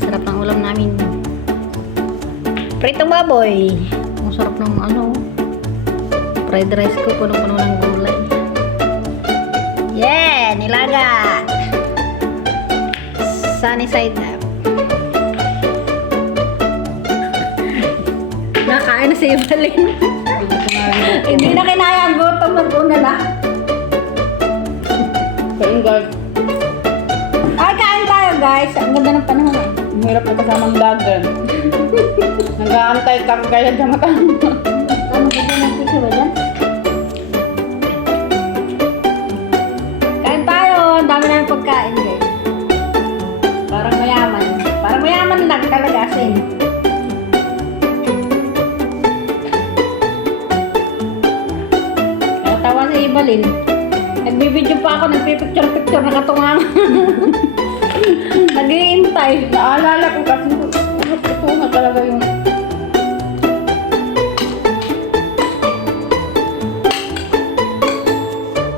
Sarap ng ulam namin. Pritong baboy. Ang sarap ng ano. Fried rice ko, puno-puno ng gulay. Yeah! Nilaga! Sunny side up. Nakain na si Evelyn. Hindi na kinaya ang gutom. Naguna na. Kain guys. Ay, kain tayo guys. Ang ganda ng panahon. Ang hirap na kasamang dagan. Nag-aantay kang kaya sa mata. Ano ba ng tissue ba dyan? Kain tayo. Ang dami namin pagkain guys. Parang mayaman. Parang mayaman lang talaga sin. Tawa si Ibalin. Nagbibideo pa ako, nagpipicture-picture, nakatungang. Nag-iintay. Naalala ko kasi ito na talaga yung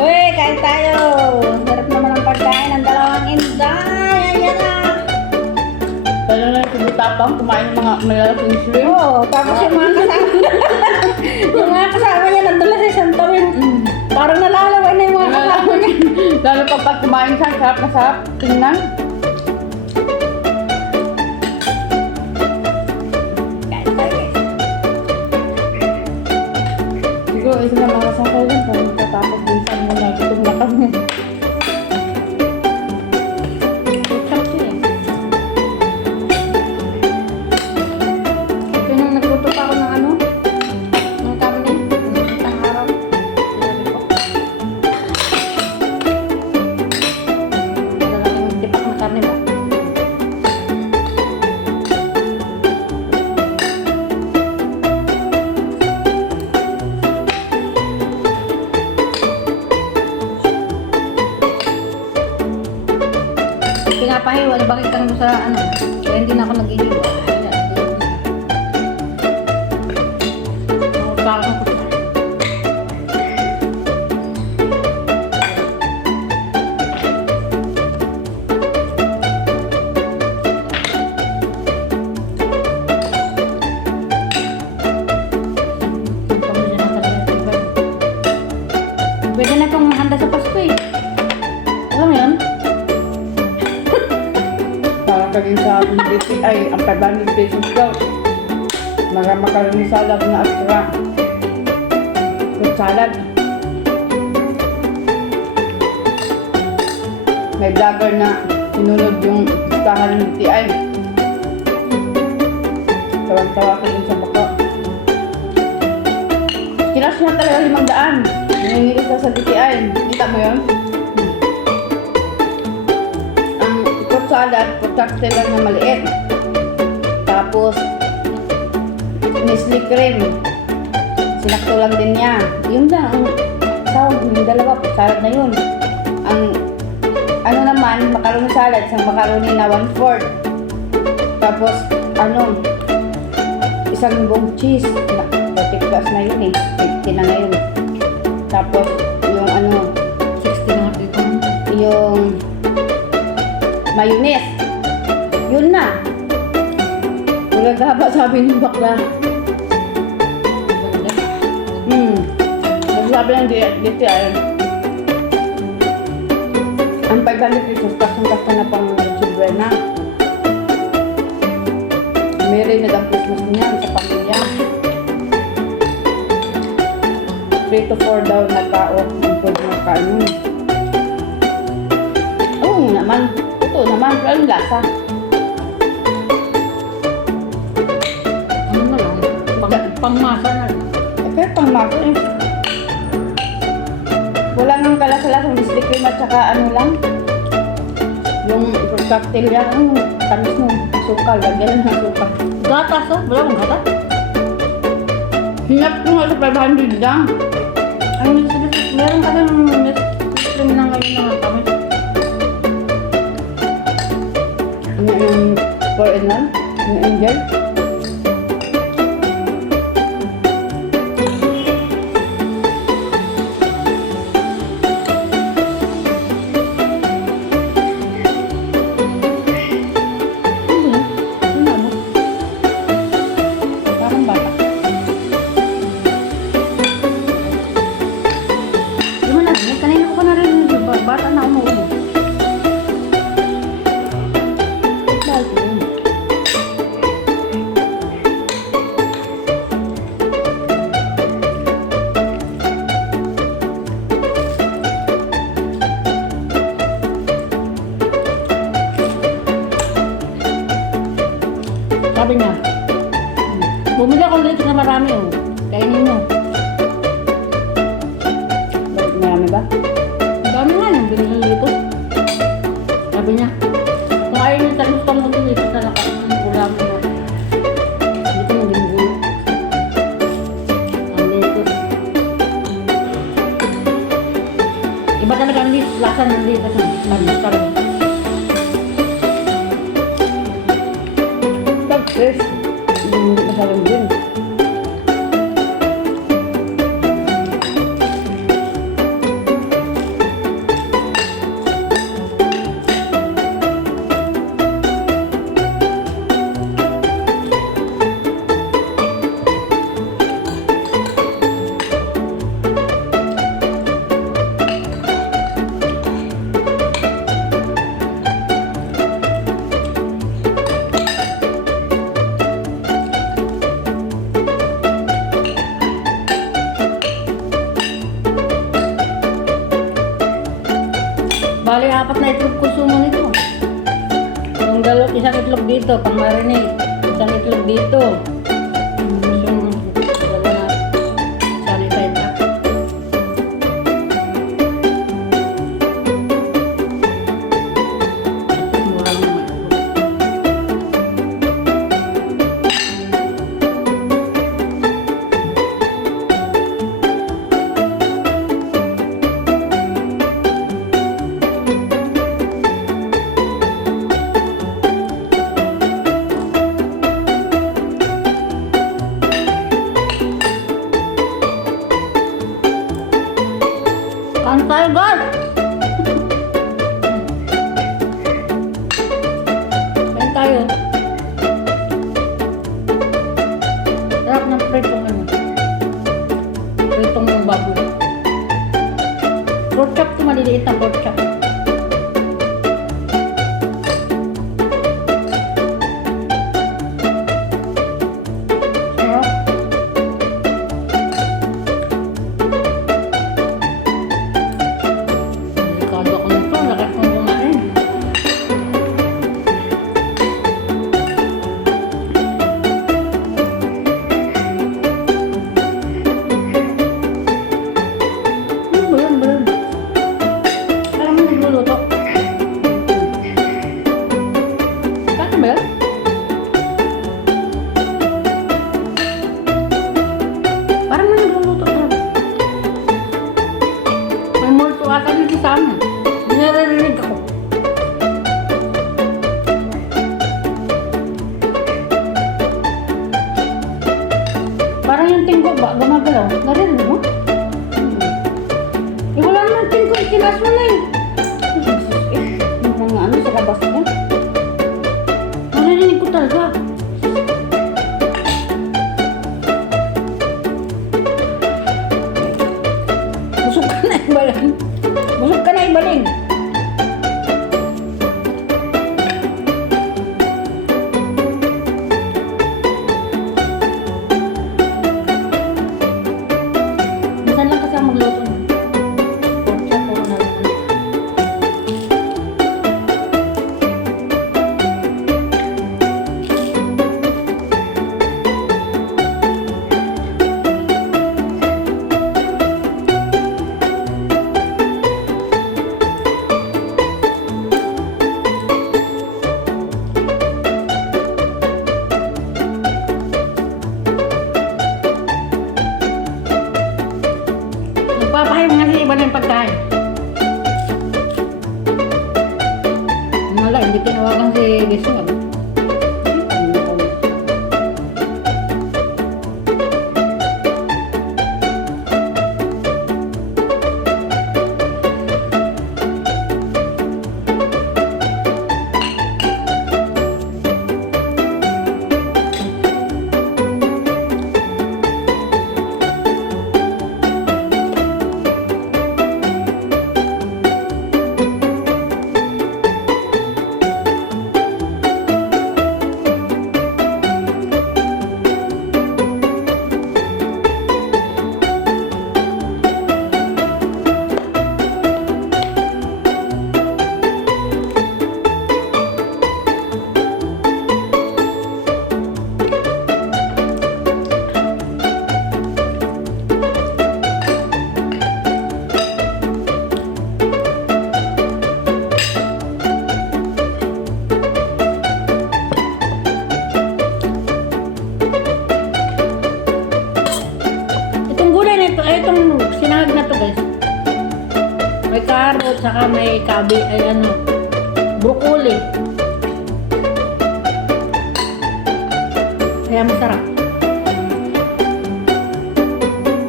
Uy, kain tayo. Sarap naman ang pagkain ng dalawang inday. Ayan na. Kaya na si Butapang kumain ng mga malalaking shrimp. Oo, tapos yung mga kasama. Yung mga kasama niya nandun lang sa isang tawin. Parang nalalaway na yung mga kasama niya. Lalo pag kumain siya, sarap na sarap. Tingnan. Kain tayo guys. Siguro isa na mga sakay lang kung tatapos din sa muna. Gutom na kami. Sarap siya eh. Ito nung nagluto pa ako ng ano? Ng karne. Ng isang araw. Sinabi ko. Malalaking tipak na karne ba? Pinapahiwa, bakit kang sa ano? Kaya hindi na ako nag-ihiwa. Parang ko siya. Pwede na itong handa sa Pasko eh. Alam mo yun? Parang kaging sa BCI, ang 500 pesos daw. Makaroni salad na extra. Fruit salad. May vlogger na sinunod yung listahan ng BCI. Tawang-tawa ko dun sa bako. Kinas niya talaga 500. Nangingilis na sa BCI. Kita mo yun? Fruit salad, cocktail lang na maliit. Tapos, Nestle cream. Sinakto lang din niya. Yun lang, ang sahog, yung dalawa, fruit salad na yun. Ang, ano naman, macaroni salad, isang macaroni na 1/4. Tapos, ano, isang buong cheese. 30 plus na yun eh. 50 na ngayon. Tapos, yung ano, 60 na dito. yung mayonnaise. Yun na. Wala gaba sabi ng bakla. Nagsabi lang dito ay ang 500 pesos kasang-kasa na pang children na. Meron na ang Christmas niya sa pamilya. 3 to 4 daw na tao ang pwede makain. Oo naman. Ito naman, pero ang lasa. Ano na lang? Pangmasa na. Kaya pang mako eh. Wala nang kalasa-lasa, Nestle cream at saka ano lang. Yung cocktail yan, tamis mo, sukal, lagyan lang ng sukal. Gatas oh? Wala kang gatas? Hinap ko nga sa 500 lang. Ay, meron ka ng stream na ngayon na kami. Ano yung 4 in 1? Yung angel? Sabi niya, bumili ako dito na marami oh. Kainin mo. Marami ba? Ang dami nga yung binili dito. Sabi niya, kung ayaw niyo sa gusto mo dito sa lakas ng ulam mo. Dito mo din bulo. Ang dito. Iba talaga ang lasa ng dito sa restaurant. Tapos, hindi masyadong din. Bali, 4 na itlog konsumo nito. Yung isang itlog dito, pang marinate. Isang itlog dito. Yung dalawa na sanitize na. Mura naman. Kain tayo, guys! Kain tayo. Sarap ng pritong ano. Pritong baboy. Pork chop ito, maliliit na pork chop. Sarap. Delikado ako nito, lakas kong kumain. Ano ba yun? Alam mo nagluluto? Kaya ba yun? Parang may nagluluto to. May multo ata dito sa amin. Naririnig ako. Parang yung tingko ba, gumagalaw. Naririnig mo? Eh, wala naman tingko. Ikinas mo na eh. Yung mga ano sa labas niya. Naririnig ko talaga. Busog ka na ibaling. Busog ka na ibaling. Minsan lang kasi ako magluto. Pork chop, puro na lang. Nagpapahay mga sa iba ng pagkain. Wala, hindi tinawagan si Gisong. saka may kabi, ay ano, broccoli. Kaya masarap.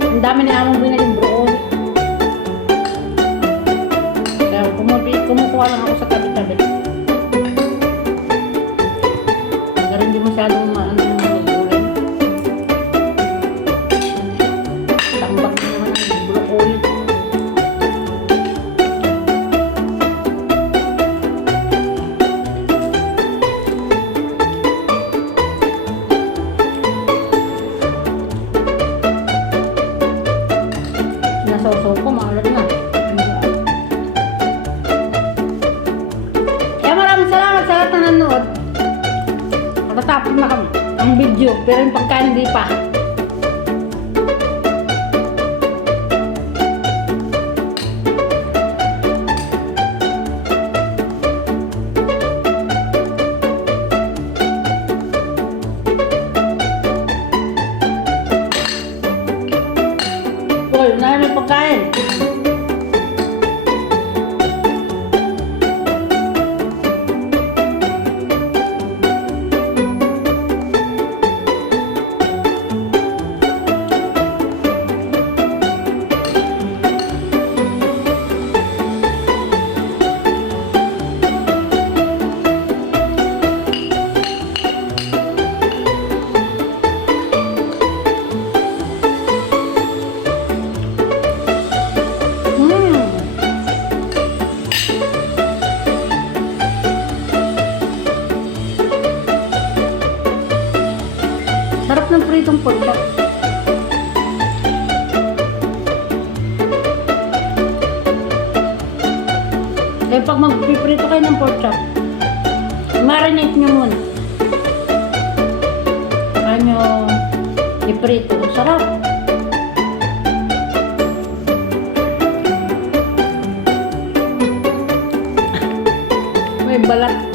Ang dami ni among binaling broccoli. Kaya kumukuha lang ako sa tabi-tabi. Pero hindi masyadong maano yung mga gulay. Tambak na naman ang broccoli. Nasawsaw ko, maalat na. Kaya maraming salamat sa lahat na nanonood. Nakatapos na kami ang video, pero yung pagkain hindi pa. Uy, namin pagkain. Sarap ng pritong pork chop. Kaya pag magpiprito kayo ng pork chop, marinate nyo muna. Saka nyo iprito. Sarap. May balat.